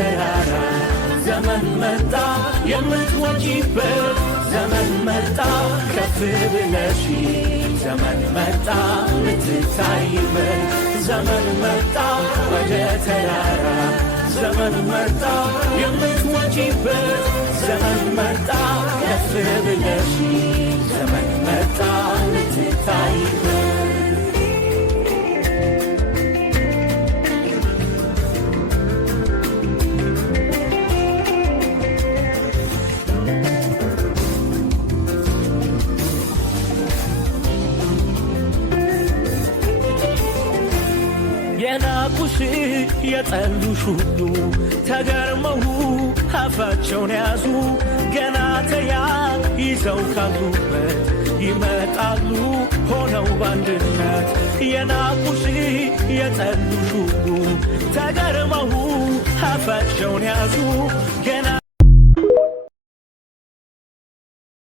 ተራራ ዘመን መጣ የምትወጪበት ዘመን መጣ ከፍ ብለሽ ዘመን መጣ ምትታይበት ዘመን መጣ ወደ ተራራ ዘመን መጣ የምትወጪበት ዘመን መጣ ከፍ ብለሽ ዘመን መጣ ምትታይበት የናቁሽ የጠሉሽ ሁሉ ተገርመው አፋቸውን ያዙ ገና ተያይዘው ካሉበት ይመጣሉ ሆነው ባንድነት የናቁሽ የጠሉሽ ሁሉ ተገርመው አፋቸውን ያዙ